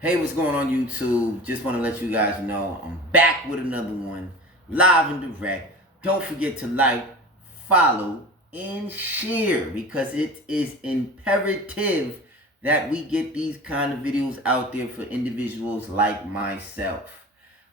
Hey, what's going on YouTube? Just want to let you guys know I'm back with another one, live and direct. Don't forget to like, follow, and share because it is imperative that we get these kind of videos out there for individuals like myself.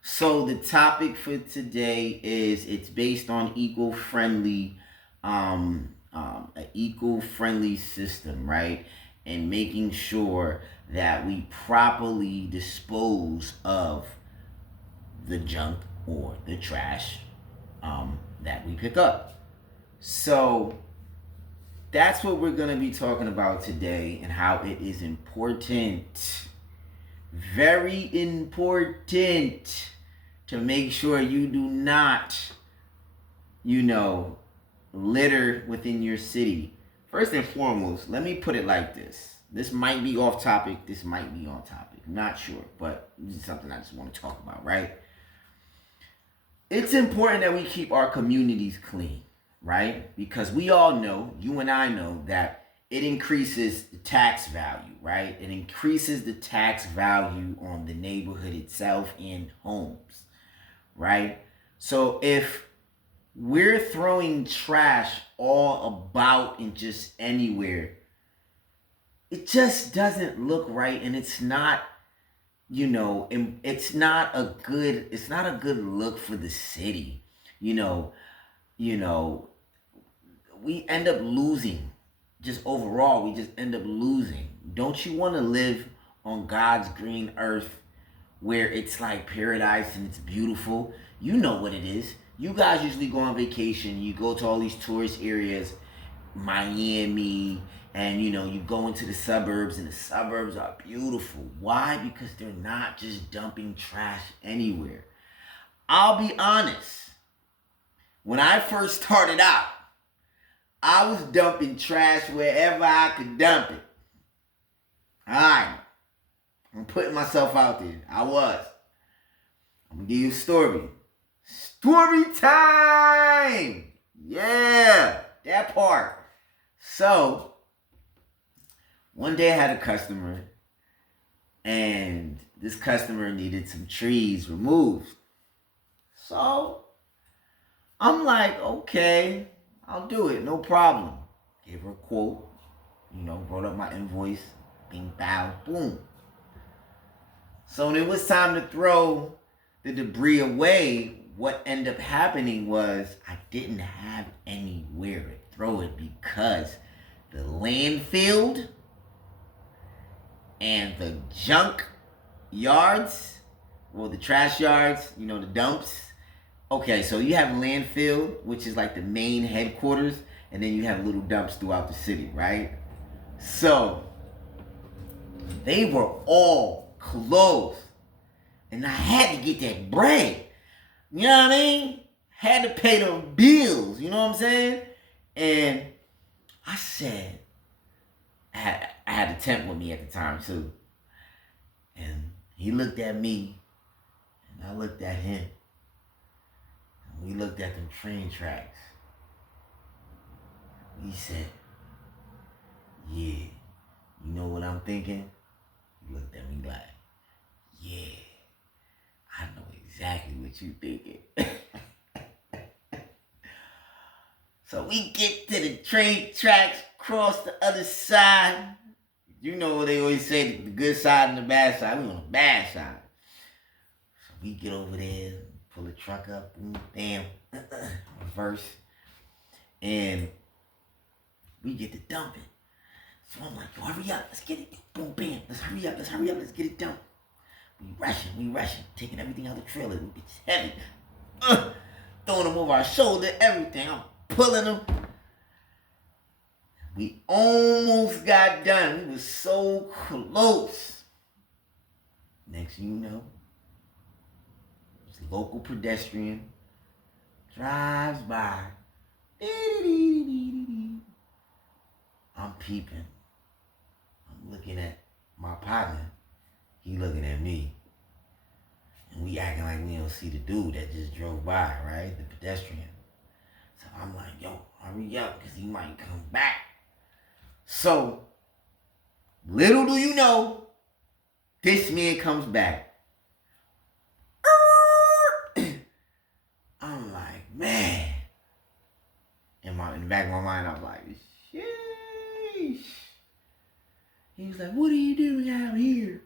So the topic for today is it's based on eco-friendly, an eco-friendly system, right? And making sure that we properly dispose of the junk or the trash that we pick up. So that's what we're going to be talking about today and how it is important, very important, to make sure you do not, litter within your city. First and foremost, let me put it like this. This might be off topic. This might be on topic. I'm not sure, but this is something I just want to talk about, right? It's important that we keep our communities clean, right? Because we all know, you and I know, that it increases the tax value, right? It increases the tax value on the neighborhood itself and homes, right? So if we're throwing trash all about and just anywhere, it just doesn't look right, and it's not, it's not a good look for the city. you know you know we end up losing. Just overall, we just end up losing. Don't you want to live on God's green earth where it's like paradise and it's beautiful? You know what it is. You guys usually go on vacation, you go to all these tourist areas, Miami, and you go into the suburbs, and the suburbs are beautiful. Why? Because they're not just dumping trash anywhere. I'll be honest. When I first started out, I was dumping trash wherever I could dump it. Alright. I'm putting myself out there. I was. I'm gonna give you a story. Story time! Yeah, that part. So, one day I had a customer, and this customer needed some trees removed. So, I'm like, okay, I'll do it, no problem. Gave her a quote, wrote up my invoice, bing, bow, boom. So when it was time to throw the debris away, what ended up happening was I didn't have anywhere to throw it because the landfill and the junk yards, well, the trash yards, the dumps. Okay, so you have landfill, which is like the main headquarters, and then you have little dumps throughout the city, right? So they were all closed, and I had to get that bread. You know what I mean? Had to pay them bills. You know what I'm saying? And I said, I had a temp with me at the time too, and he looked at me, and I looked at him. And we looked at them train tracks. He said, "Yeah, you know what I'm thinking?" He looked at me like, "Yeah, I know exactly what you thinking." So we get to the train tracks, cross the other side. You know what they always say, the good side and the bad side. We on the bad side. So we get over there, pull the truck up, boom, bam, reverse, and we get to dumping. So I'm like, yo, hurry up, let's get it. Boom, bam, let's hurry up, let's get it done. We rushing, taking everything out of the trailer. It's heavy. Throwing them over our shoulder, everything. I'm pulling them. We almost got done. We were so close. Next thing you know, this local pedestrian drives by. I'm peeping. I'm looking at my partner. He looking at me. And we acting like we don't see the dude that just drove by, right? The pedestrian. So I'm like, yo, hurry up, because he might come back. So, little do you know, This man comes back. I'm like, man. In the back of my mind, I'm like, sheesh. He was like, what are you doing out here?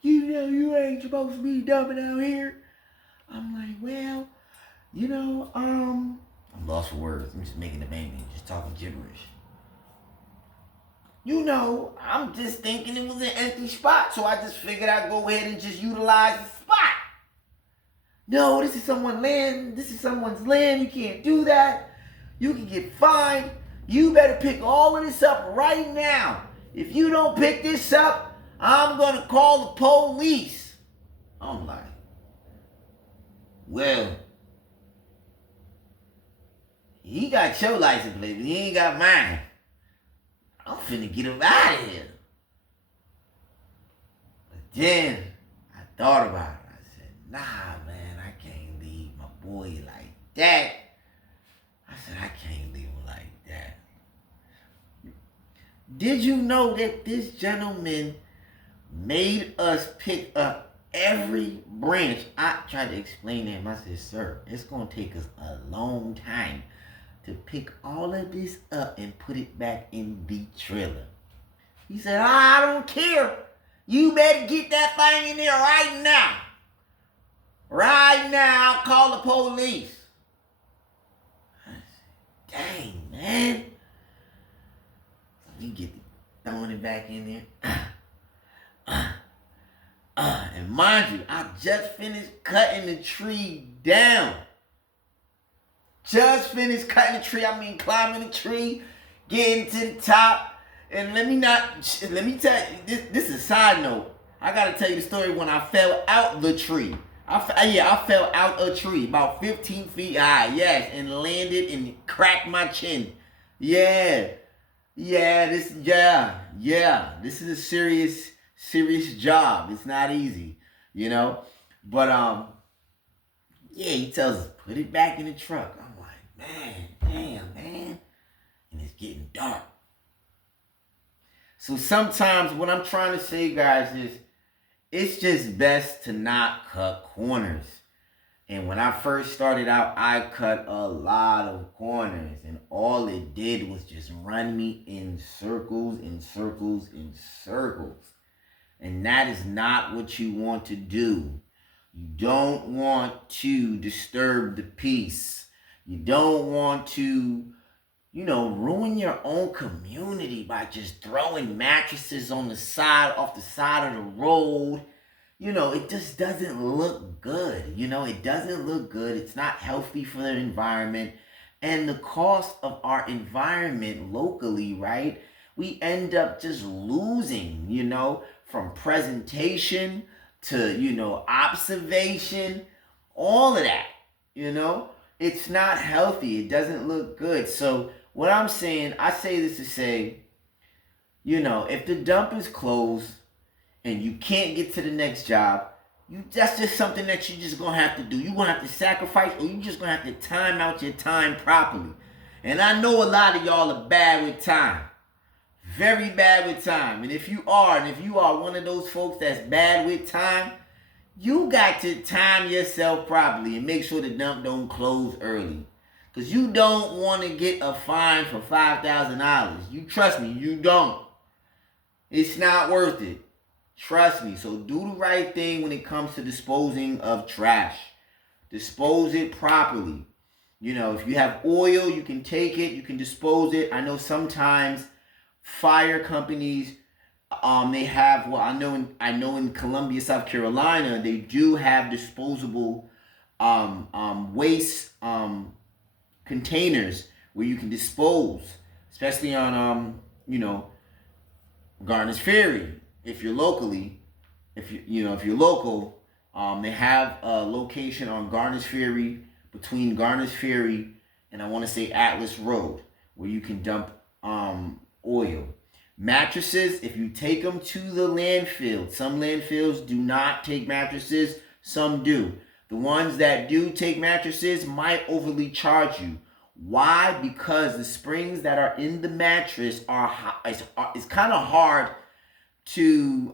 You know you ain't supposed to be dumping out here. I'm like, well, I'm lost for words. I'm just making the bang, just talking gibberish. I'm just thinking it was an empty spot, so I just figured I'd go ahead and just utilize the spot. No, this is someone's land. This is someone's land. You can't do that. You can get fined. You better pick all of this up right now. If you don't pick this up, I'm going to call the police. I'm like, well, he got your license plate, but he ain't got mine. I'm finna get him out of here. But then I thought about it. I said, nah, man, I can't leave my boy like that. I said, I can't leave him like that. Did you know that this gentleman made us pick up every branch? I tried to explain to him. I said, sir, it's going to take us a long time to pick all of this up and put it back in the trailer. He said, I don't care. You better get that thing in there right now. Right now, I'll call the police. I said, dang, man. You get throwing it back in there. And mind you, I just finished cutting the tree down. Just finished cutting the tree. Climbing the tree, getting to the top. And let me tell you, this is a side note. I got to tell you the story when I fell out the tree. I fell out a tree about 15 feet high, yes, and landed and cracked my chin. This is a serious job. It's not easy, But he tells us, put it back in the truck. I'm like, damn, man. And it's getting dark. So sometimes what I'm trying to say, guys, is it's just best to not cut corners. And when I first started out, I cut a lot of corners. And all it did was just run me in circles and circles and circles. And that is not what you want to do. You don't want to disturb the peace. You don't want to, ruin your own community by just throwing mattresses off the side of the road. It just doesn't look good. It doesn't look good. It's not healthy for the environment. And the cost of our environment locally, right? We end up just losing, from presentation to, observation, all of that, It's not healthy. It doesn't look good. So what I'm saying, I say this to say, if the dump is closed and you can't get to the next job, that's just something that you're just going to have to do. You're going to have to sacrifice, or you're just going to have to time out your time properly. And I know a lot of y'all are bad with time. Very bad with time. And if you are one of those folks that's bad with time, you got to time yourself properly and make sure the dump don't close early. Because you don't want to get a fine for $5,000. You trust me, you don't. It's not worth it. Trust me. So do the right thing when it comes to disposing of trash. Dispose it properly. If you have oil, you can take it, you can dispose it. I know sometimes fire companies, they have, I know in Columbia, South Carolina, they do have disposable waste containers where you can dispose, especially on Garner's Ferry. If you're local, they have a location on Garner's Ferry, between Garner's Ferry and I want to say Atlas Road, where you can dump oil. Mattresses, if you take them to the landfill, some landfills do not take mattresses, some do. The ones that do take mattresses might overly charge you. Why? Because the springs that are in the mattress it's kind of hard to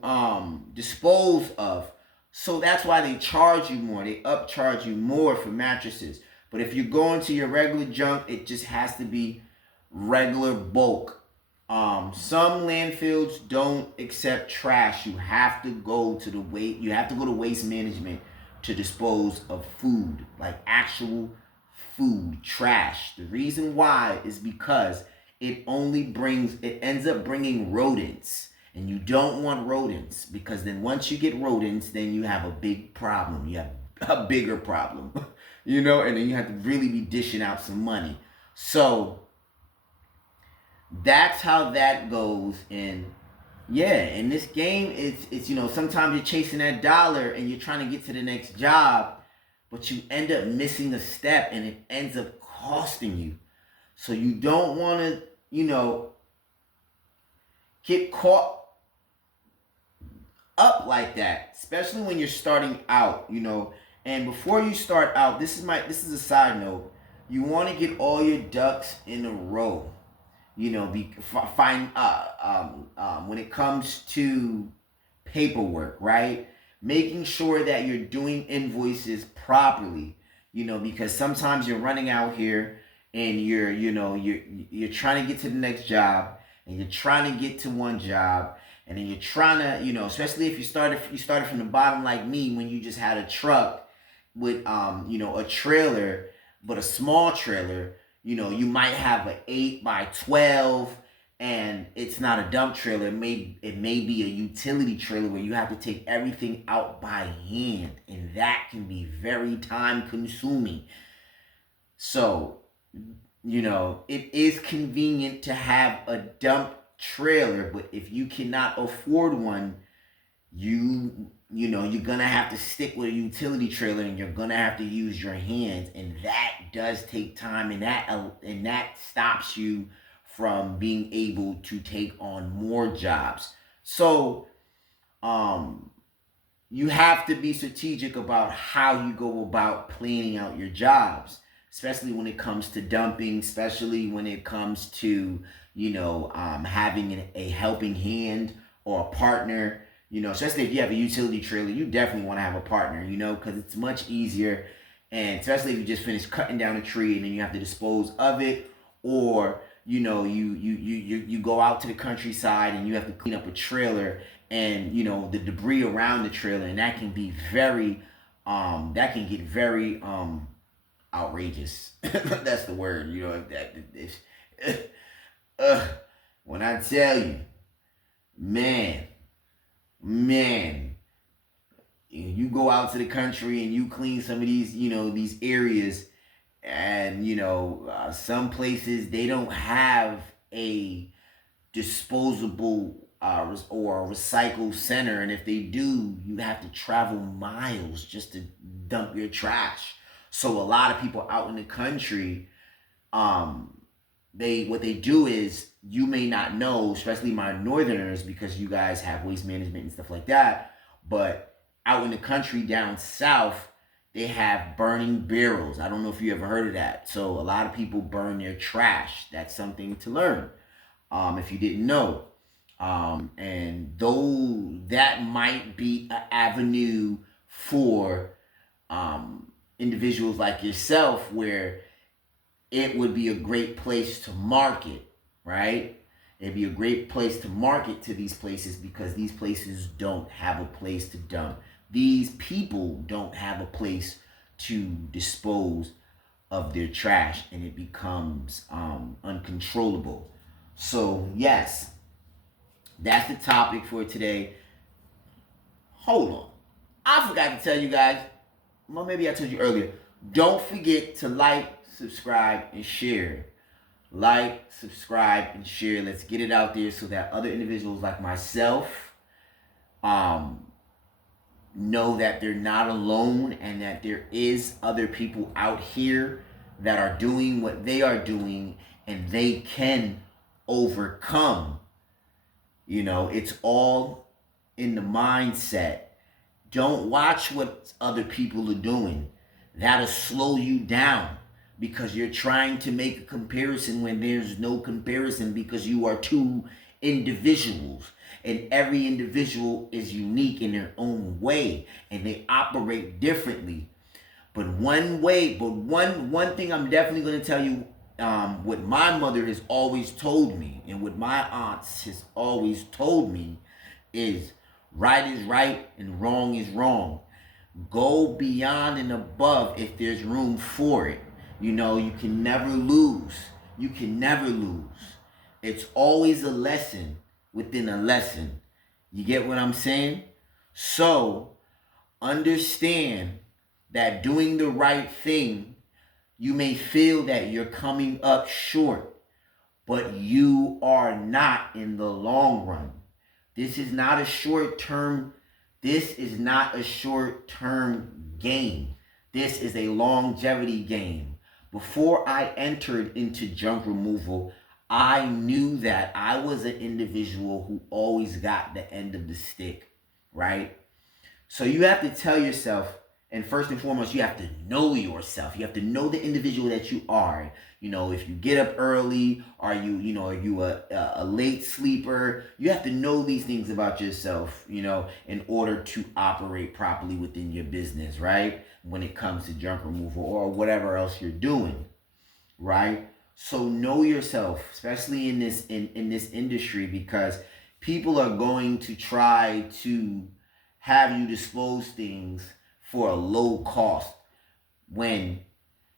dispose of. So that's why they charge you more. They upcharge you more for mattresses. But if you're going to your regular junk, it just has to be regular bulk. Some landfills don't accept trash. You have to go to the waste. You have to go to waste management to dispose of food, like actual food, trash. The reason why is because it ends up bringing rodents. And you don't want rodents because then once you get rodents, then you have a big problem. You have a bigger problem, and then you have to really be dishing out some money. So that's how that goes. And yeah, in this game, it's sometimes you're chasing that dollar and you're trying to get to the next job, but you end up missing a step and it ends up costing you. So you don't want to, get caught up like that, especially when you're starting out, And before you start out, this is a side note. You want to get all your ducks in a row. Find when it comes to paperwork, right? Making sure that you're doing invoices properly. Because sometimes you're running out here and you're trying to get to the next job and you're trying to get to one job and then you're trying to, especially if you started from the bottom like me when you just had a truck with a trailer, but a small trailer. You might have an 8x12 and it's not a dump trailer. It may be a utility trailer where you have to take everything out by hand, and that can be very time consuming. So, it is convenient to have a dump trailer, but if you cannot afford one, you're gonna have to stick with a utility trailer and you're gonna have to use your hands, and that does take time, and that stops you from being able to take on more jobs. So you have to be strategic about how you go about planning out your jobs, especially when it comes to dumping, especially when it comes to having a helping hand or a partner. Especially if you have a utility trailer, you definitely want to have a partner, because it's much easier. And especially if you just finished cutting down a tree and then you have to dispose of it, or you go out to the countryside and you have to clean up a trailer and the debris around the trailer, and that can be very that can get very outrageous. That's the word. When I tell you, man, you go out to the country and you clean some of these, these areas, and some places they don't have a disposable or a recycle center, and if they do, you have to travel miles just to dump your trash. So a lot of people out in the country, what they do is, you may not know, especially my northerners, because you guys have waste management and stuff like that, but out in the country down south, they have burning barrels. I don't know if you ever heard of that. So a lot of people burn their trash. That's something to learn, if you didn't know. And though that might be an avenue for individuals like yourself, where it would be a great place to market, right? It'd be a great place to market to these places, because these places don't have a place to dump. These people don't have a place to dispose of their trash, and it becomes uncontrollable. So yes, that's the topic for today. Hold on, I forgot to tell you guys. Well, maybe I told you earlier. Don't forget to like, subscribe, and share. Like, subscribe, and share. Let's get it out there so that other individuals like myself know that they're not alone, and that there is other people out here that are doing what they are doing, and they can overcome. It's all in the mindset. Don't watch what other people are doing. That'll slow you down, because you're trying to make a comparison when there's no comparison, because you are two individuals. And every individual is unique in their own way and they operate differently. But one thing I'm definitely going to tell you, what my mother has always told me and what my aunts has always told me is right is right and wrong is wrong. Go beyond and above if there's room for it. You know, you can never lose. You can never lose. It's always a lesson within a lesson. You get what I'm saying? So, understand that doing the right thing, you may feel that you're coming up short, but you are not in the long run. This is not a short term. This is not a short term game. This is a longevity game. Before I entered into junk removal, I knew that I was an individual who always got the end of the stick, right? So you have to tell yourself, and first and foremost, you have to know yourself. You have to know the individual that you are. You know, if you get up early, are you a late sleeper? You have to know these things about yourself, you know, in order to operate properly within your business, right? When it comes to junk removal or whatever else you're doing, right? So know yourself, especially in this industry, because people are going to try to have you dispose things for a low cost when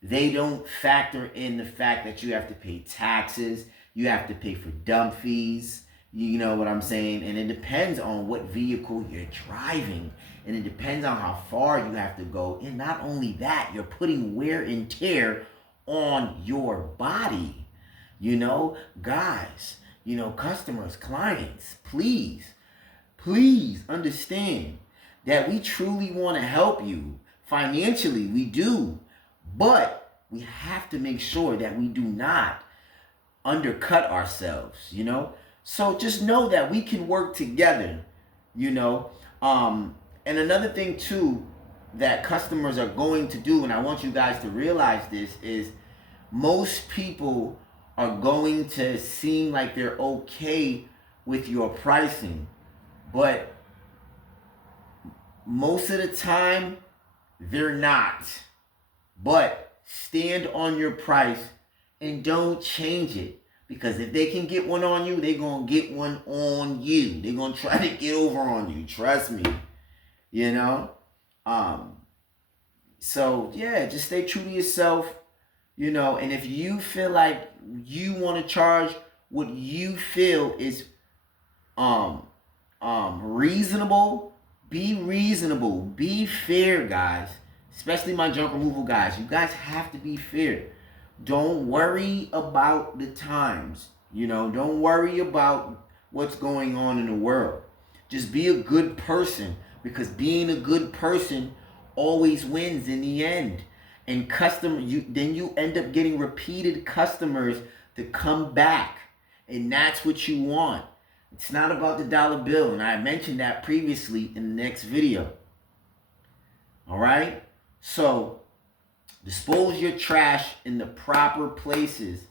they don't factor in the fact that you have to pay taxes, you have to pay for dump fees, you know what I'm saying? And it depends on what vehicle you're driving, and it depends on how far you have to go. And not only that, you're putting wear and tear on your body. You know, guys, you know, customers, clients, please understand that we truly want to help you financially. We do. But we have to make sure that we do not undercut ourselves, you know? So just know that we can work together, you know? And another thing, too, that customers are going to do, and I want you guys to realize this, is most people are going to seem like they're okay with your pricing, but most of the time they're not. But stand on your price and don't change it, because if they can get one on you, they're going to get one on you. They're going to try to get over on you, trust me, you know? So yeah, just stay true to yourself, you know, and if you feel like you want to charge what you feel is reasonable, be reasonable, be fair, guys. Especially my junk removal guys. You guys have to be fair. Don't worry about the times. You know, don't worry about what's going on in the world. Just be a good person, because being a good person always wins in the end. And then you end up getting repeated customers to come back. And that's what you want. It's not about the dollar bill. And I mentioned that previously in the next video. All right? So, dispose your trash in the proper places.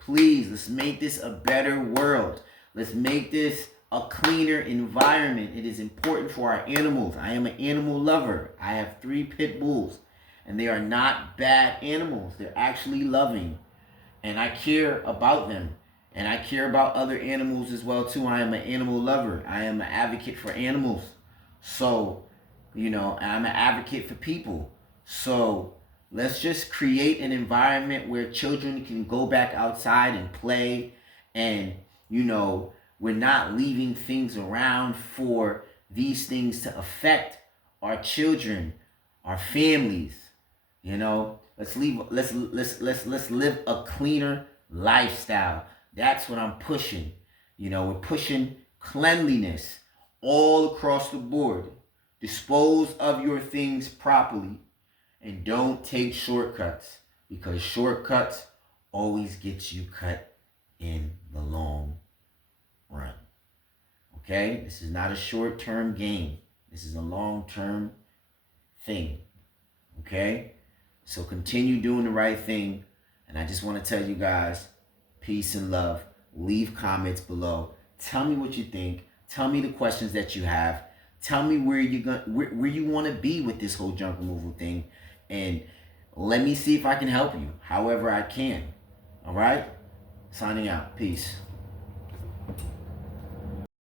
Please, let's make this a better world. Let's make this a cleaner environment. It is important for our animals. I am an animal lover. I have 3 pit bulls, and they are not bad animals. They're actually loving, and I care about them. And I care about other animals as well too. I am an animal lover. I am an advocate for animals. So, you know, I'm an advocate for people. So let's just create an environment where children can go back outside and play, and, you know, we're not leaving things around for these things to affect our children, our families. You know, let's live a cleaner lifestyle. That's what I'm pushing. You know, we're pushing cleanliness all across the board. Dispose of your things properly. And don't take shortcuts, because shortcuts always get you cut in the long run. Okay? This is not a short-term game. This is a long-term thing. Okay? So continue doing the right thing. And I just want to tell you guys, peace and love. Leave comments below. Tell me what you think. Tell me the questions that you have. Tell me where you want to be with this whole junk removal thing, and let me see if I can help you however I can. All right? Signing out. Peace.